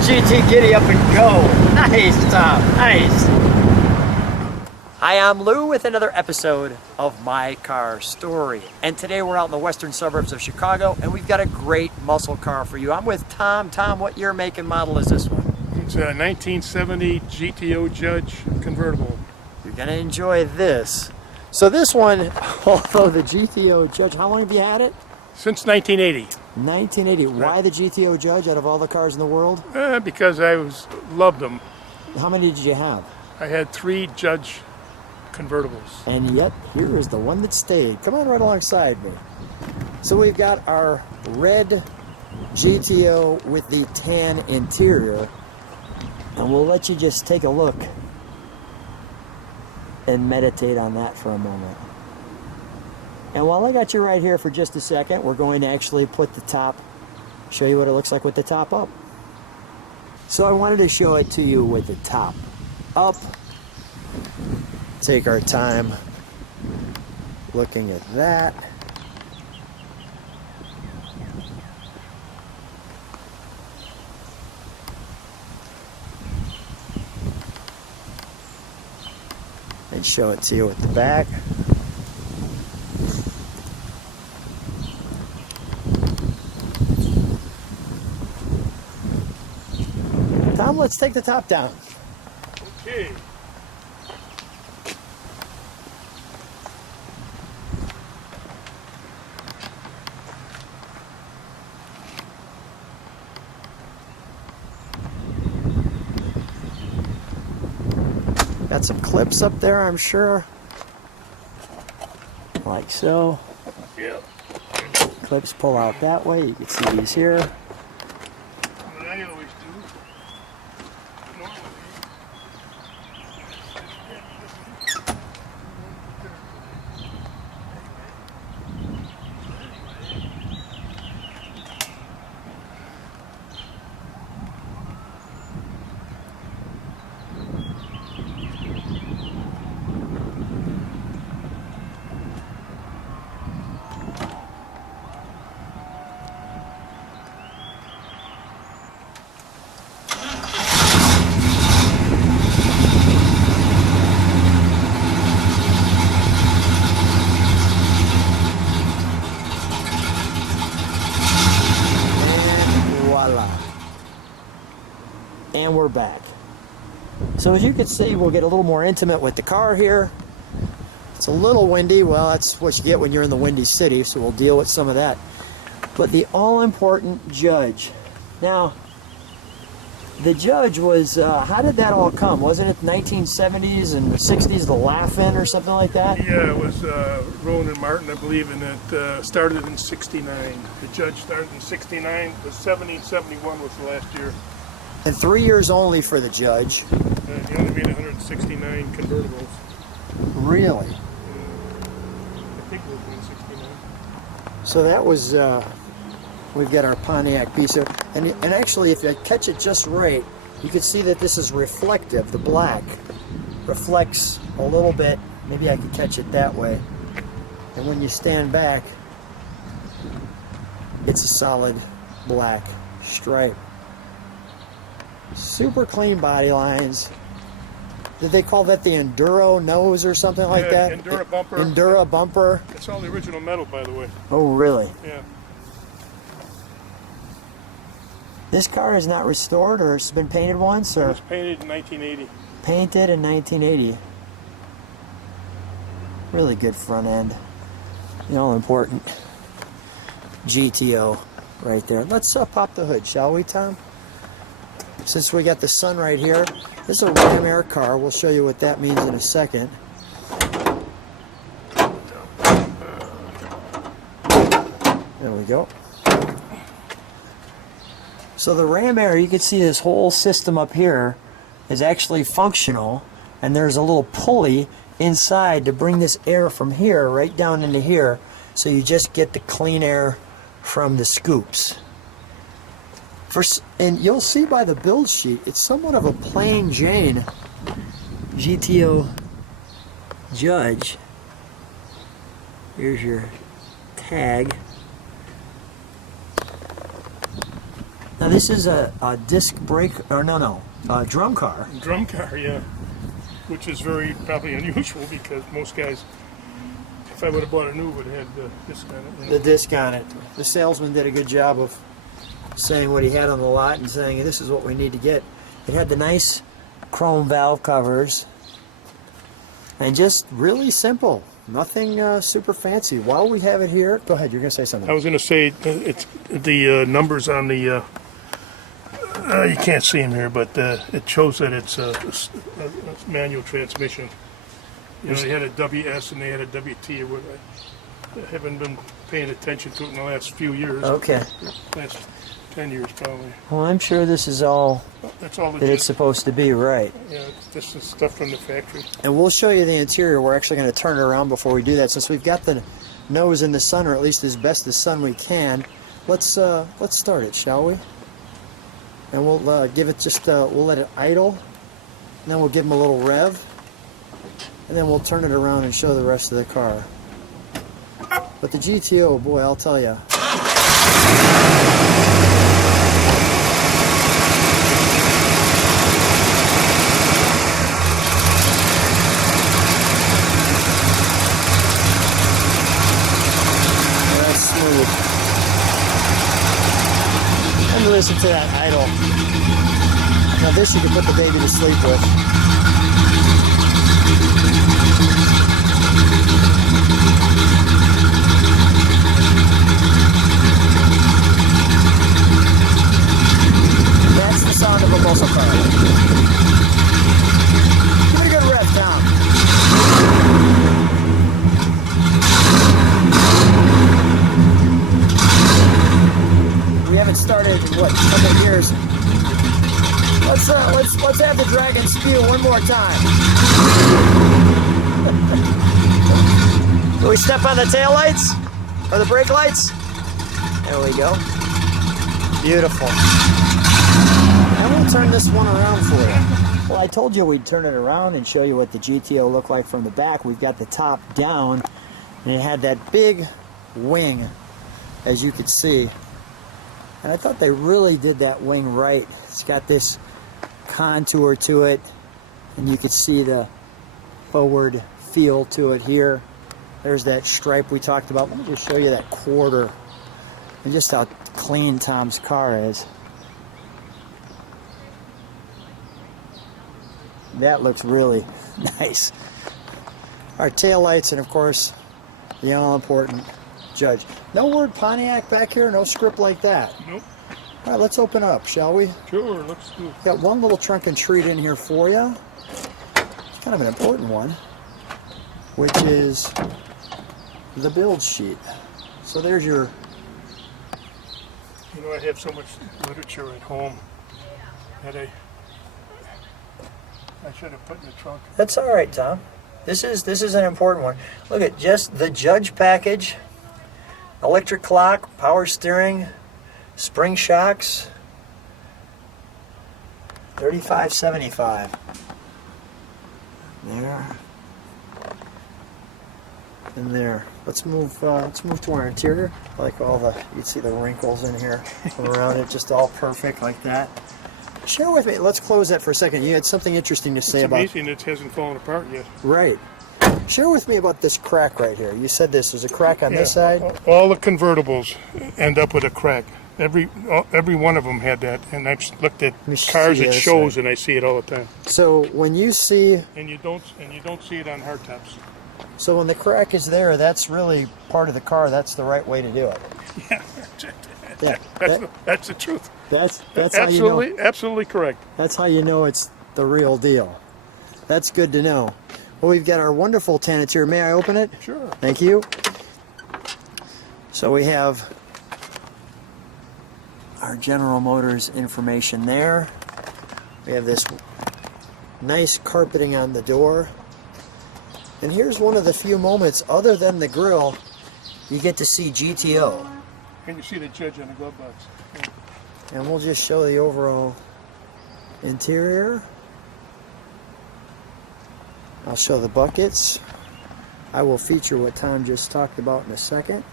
GT giddy up and go. Nice, Tom, nice. Hi, I'm Lou with another episode of My Car Story. And today we're out in the western suburbs of Chicago and we've got a great muscle car for you. I'm with Tom. Tom, what year, make, and model is this one? It's a 1970 GTO Judge Convertible. You're gonna enjoy this. So this one, although the GTO Judge, how long have you had it? Since 1980. 1980. Why the GTO Judge out of all the cars in the world? Because I loved them. How many did you have? I had 3 Judge convertibles. And yet, here is the one that stayed. Come on right alongside me. So we've got our red GTO with the tan interior. And we'll let you just take a look and meditate on that for a moment. And while I got you right here for just a second, we're going to actually put the top, show you what it looks like with the top up. So I wanted to show it to you with the top up. Take our time looking at that. And show it to you with the back. Tom, let's take the top down. Okay. Got some clips up there, I'm sure. Like so. Yep. Clips pull out that way. You can see these here. What I always do, normally, And we're back. So as you can see, we'll get a little more intimate with the car here. It's a little windy. Well, that's what you get when you're in the windy city, so we'll deal with some of that. But the all-important Judge. Now, the Judge was, how did that all come? Wasn't it 1970s and 60s, the Laugh-In or something like that? yeah, it was Rowan & Martin, I believe, and it started in 69. The Judge started in 69. The 70, 71 was the last year. And 3 years only for the Judge. And he only made 169 convertibles. Really? I think it was 169. So that was, we've got our Pontiac piece of, and actually if you catch it just right, you can see that this is reflective. The black reflects a little bit. Maybe I could catch it that way. And when you stand back, it's a solid black stripe. Super clean body lines. Did they call that the Enduro nose or something like that? Endura bumper. Endura bumper. It's all the original metal, by the way. Oh, really? Yeah. This car is not restored, or it's been painted once, It or was painted in 1980. painted in 1980. Really good front end. The all-important GTO right there. Let's pop the hood, shall we, Tom? Since we got the sun right here, this is a Ram Air car. We'll show you what that means in a second. There we go. So the Ram Air, you can see this whole system up here is actually functional, and there's a little pulley inside to bring this air from here right down into here, so you just get the clean air from the scoops. And you'll see by the build sheet, it's somewhat of a plain Jane GTO Judge. Here's your tag. Now Now this is a disc brake, or drum car. Drum car, yeah. Which is very probably unusual because most guys, if I would have bought a new, would have had the disc on it. You know? The disc on it. The salesman did a good job of saying what he had on the lot and saying this is what we need to get. It had the nice chrome valve covers and just really simple. Nothing super fancy. While we have it here, go ahead, you're going to say something. I was going to say it's the numbers on the, you can't see them here, but it shows that it's a manual transmission. You know, they had a WS and they had a WT. I haven't been paying attention to it in the last few years. Okay. Last 10 years probably. Well, I'm sure this is all That's all that it's supposed to be, right? Yeah, this is stuff from the factory. And we'll show you the interior. We're actually going to turn it around before we do that. Since we've got the nose in the sun, or at least as best the sun we can, let's start it, shall we? And we'll give it just we'll let it idle, and then we'll give them a little rev, and then we'll turn it around and show the rest of the car. But the GTO, boy, I'll tell you. And listen to that idle. Now this you can put the baby to sleep with. That's the sound of a muscle car. Give it a good rev, Tom. We haven't started in what, a couple of years. Let's have the dragon spew one more time. Do we step on the tail lights or the brake lights? There we go. Beautiful. And we'll turn this one around for you. Well, I told you we'd turn it around and show you what the GTO looked like from the back. We've got the top down, and it had that big wing, as you could see. And I thought they really did that wing right. It's got this contour to it, and you could see the forward feel to it here. There's that stripe we talked about. Let me just show you that quarter and just how clean Tom's car is. That looks really nice. Our tail lights, and of course the all-important Judge. No word Pontiac back here, no script like that. Nope. All right, let's open up, shall we? Sure, let's do it. Got one little trunk and treat in here for you. It's kind of an important one, which is the build sheet. So there's your... You know, I have so much literature at home that I should have put in the trunk. That's all right, Tom. This is an important one. Look at just the Judge package. Electric clock, power steering, spring shocks, $35.75. There. And there. Let's move to our interior. Like all the, you can see the wrinkles in here around it, just all perfect like that. Share with me. Let's close that for a second. You had something interesting to say about. It's amazing it hasn't fallen apart yet. Right. Share with me about this crack right here. You said there's a crack on this side. All the convertibles end up with a crack. Every one of them had that, and I've looked at cars at shows, and I see it all the time. So when you see, and you don't see it on hardtops. So when the crack is there, that's really part of the car. That's the right way to do it. Yeah, that's the truth. That's absolutely how you know, absolutely correct. That's how you know it's the real deal. That's good to know. Well, we've got our wonderful tannet here. May I open it? Sure. Thank you. So we have our General Motors information there. We have this nice carpeting on the door. And here's one of the few moments, other than the grill, you get to see GTO. And you see the Judge on the glove box. Yeah. And we'll just show the overall interior. I'll show the buckets. I will feature what Tom just talked about in a second.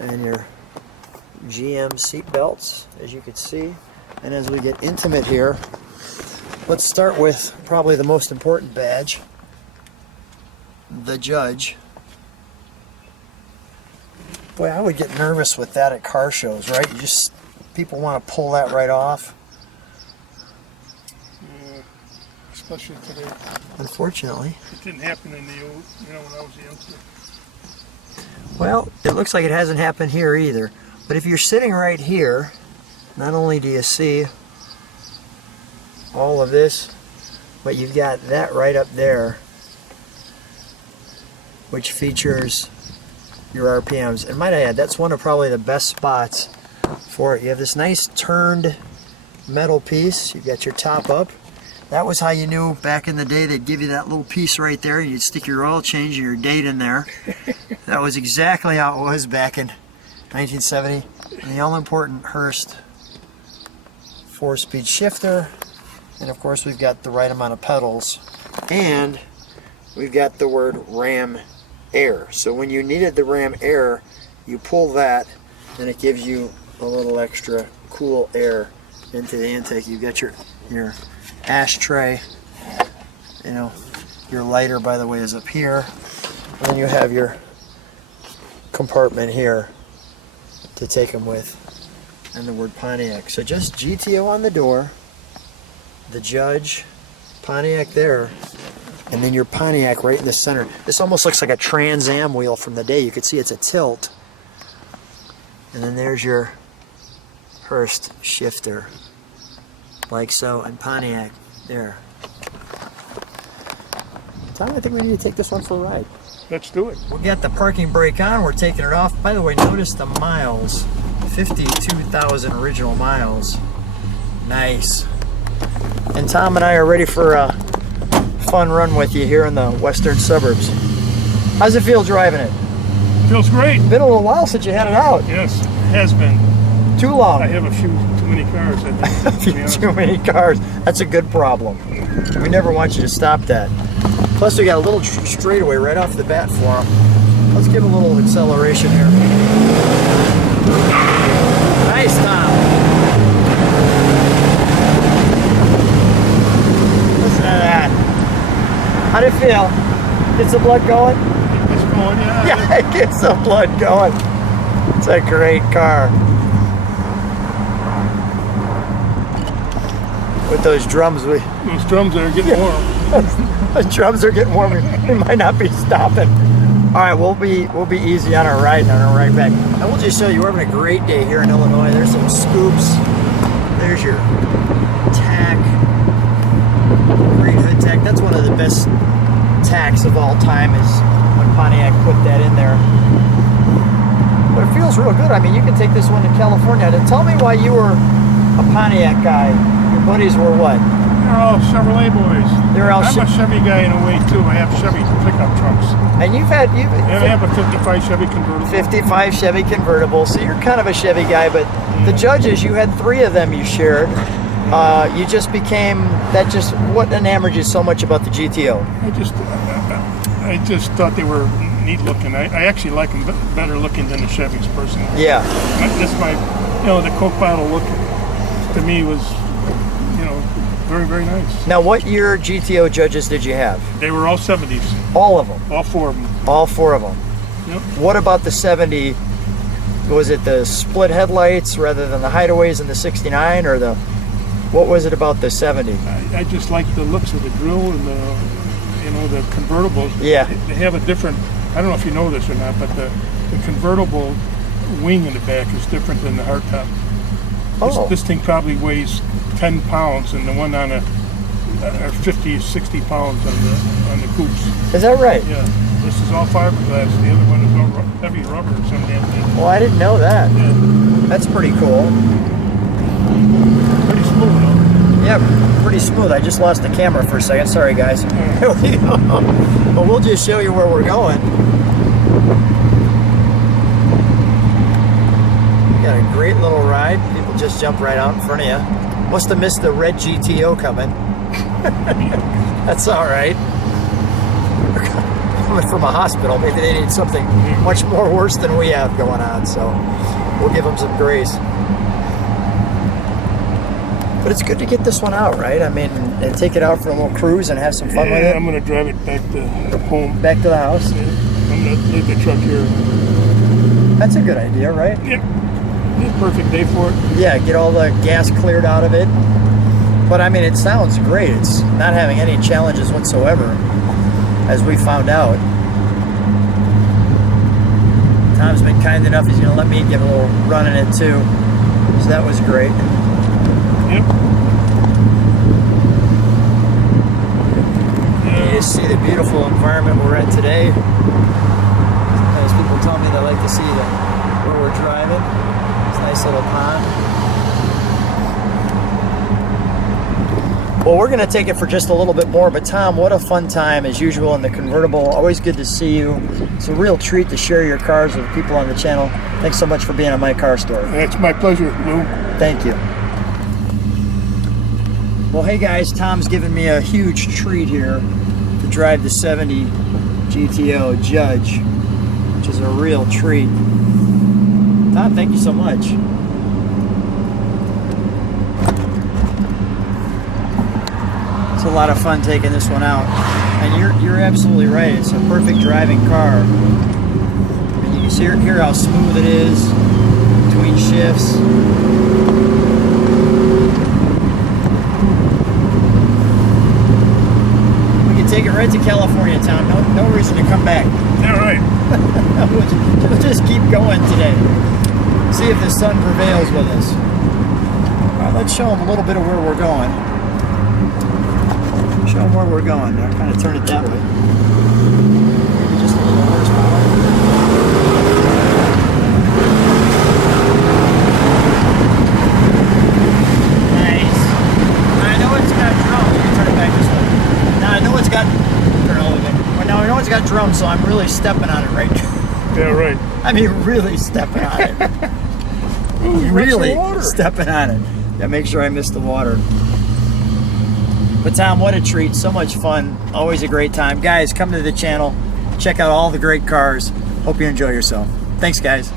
And your GM seat belts, as you can see. And as we get intimate here, let's start with probably the most important badge, the Judge. Boy, I would get nervous with that at car shows, right? People want to pull that right off. Yeah, especially today. Unfortunately. It didn't happen in the old, when I was a youngster. Well, it looks like it hasn't happened here either. But if you're sitting right here, not only do you see all of this, but you've got that right up there, which features your RPMs. And might I add, that's one of probably the best spots for it. You have this nice turned metal piece. You've got your top up. That was how you knew back in the day they'd give you that little piece right there. You'd stick your oil change and your date in there. That was exactly how it was back in 1970. And the all-important Hurst 4-speed shifter. And of course we've got the right amount of pedals. And we've got the word Ram Air. So when you needed the Ram Air, you pull that and it gives you a little extra cool air into the intake. You've got your ashtray, your lighter, by the way, is up here, and then you have your compartment here to take them with, and the word Pontiac. So just GTO on the door, the Judge, Pontiac there, and then your Pontiac right in the center. This almost looks like a Trans Am wheel from the day. You can see it's a tilt, and then there's your Hurst shifter, like so, and Pontiac there. Tom, I think we need to take this one for a ride. Let's do it. We got the parking brake on, we're taking it off. By the way, notice the miles, 52,000 original miles. Nice. And Tom and I are ready for a fun run with you here in the western suburbs. How's it feel driving it? Feels great. Been a little while since you had it out. Yes, it has been. Too long. I have a few too many cars, I think. To be honest. Too many cars. That's a good problem. We never want you to stop that. Plus we got a little straightaway right off the bat for him. Let's give a little acceleration here. Nice, Tom. Listen to that. How'd it feel? Get some blood going? It's going, yeah. Yeah, get some blood going. It's a great car. With those drums, those drums are getting warm. The drums are getting warm. We might not be stopping. All right, we'll be easy on our ride and on our ride back. And we'll just show you we're having a great day here in Illinois. There's some scoops. There's your tack, green hood tack. That's one of the best tacks of all time. Is when Pontiac put that in there. But it feels real good. I mean, you can take this one to California. Now, tell me why you were a Pontiac guy. Your buddies were what? They're all Chevrolet boys. I'm a Chevy guy in a way too. I have Chevy pickup trucks. And I have a 55 Chevy convertible. 55 Chevy convertible. So you're kind of a Chevy guy, but the Judges, you had 3 of them you shared. You just became what enamored you so much about the GTO? I just thought they were neat looking. I actually like them better looking than the Chevys personally. Yeah. That's the Coke bottle look to me was, very, very nice. Now, what year GTO Judges did you have? They were all 70s. All of them? All 4 of them. All 4 of them. Yep. What about the 70? Was it the split headlights rather than the hideaways in the 69, or what was it about the 70? I just like the looks of the grill and the convertibles. Yeah. They have a different, I don't know if you know this or not, but the convertible wing in the back is different than the hardtop. Oh. This thing probably weighs 10 pounds, and the one on are 50, 60 pounds on the coupes. Is that right? Yeah. This is all fiberglass. The other one is all heavy rubber or some damn thing. Well, I didn't know that. Yeah. That's pretty cool. Pretty smooth, though. Yeah, pretty smooth. I just lost the camera for a second. Sorry, guys. Here we go. But we'll just show you where we're going. Got a great little ride. People just jump right out in front of you. Must have missed the red GTO coming. That's all right. Coming from a hospital, maybe they need something much more worse than we have going on. So we'll give them some grace. But it's good to get this one out, right? I mean, and take it out for a little cruise and have some fun with it. I'm going to drive it back to home. Back to the house. Yeah. I'm going to leave the truck here. That's a good idea, right? Yep. It's a perfect day for it. Yeah, get all the gas cleared out of it. But I mean, it sounds great. It's not having any challenges whatsoever, as we found out. Tom's been kind enough, he's going to let me give a little run in it too. So that was great. Yep. You see the beautiful environment we're in today. As people tell me, they like to see where we're driving. It's a nice little pond. Well, we're going to take it for just a little bit more, but Tom, what a fun time as usual in the convertible. Always good to see you. It's a real treat to share your cars with people on the channel. Thanks so much for being on my car story. It's my pleasure, Lou. Thank you. Well, hey guys, Tom's given me a huge treat here to drive the 70 GTO Judge, which is a real treat. Tom, thank you so much. It's a lot of fun taking this one out, and you're absolutely right. It's a perfect driving car. I mean, you can see hear how smooth it is between shifts. Take it right to California, Tom. No reason to come back. Yeah, right. We'll just keep going today. See if the sun prevails with us. All right, let's show them a little bit of where we're going. Show them where we're going. I'll kind of turn it that way. Maybe just a little horsepower. Nice. I know it's got drone. You can turn it back this way. Now I know it's got now I know it's got drums, so I'm really stepping on it right now. Yeah, right. I mean, really stepping on it. Ooh, really stepping on it. Yeah, make sure I miss the water. But Tom, what a treat! So much fun. Always a great time, guys. Come to the channel, check out all the great cars. Hope you enjoy yourself. Thanks, guys.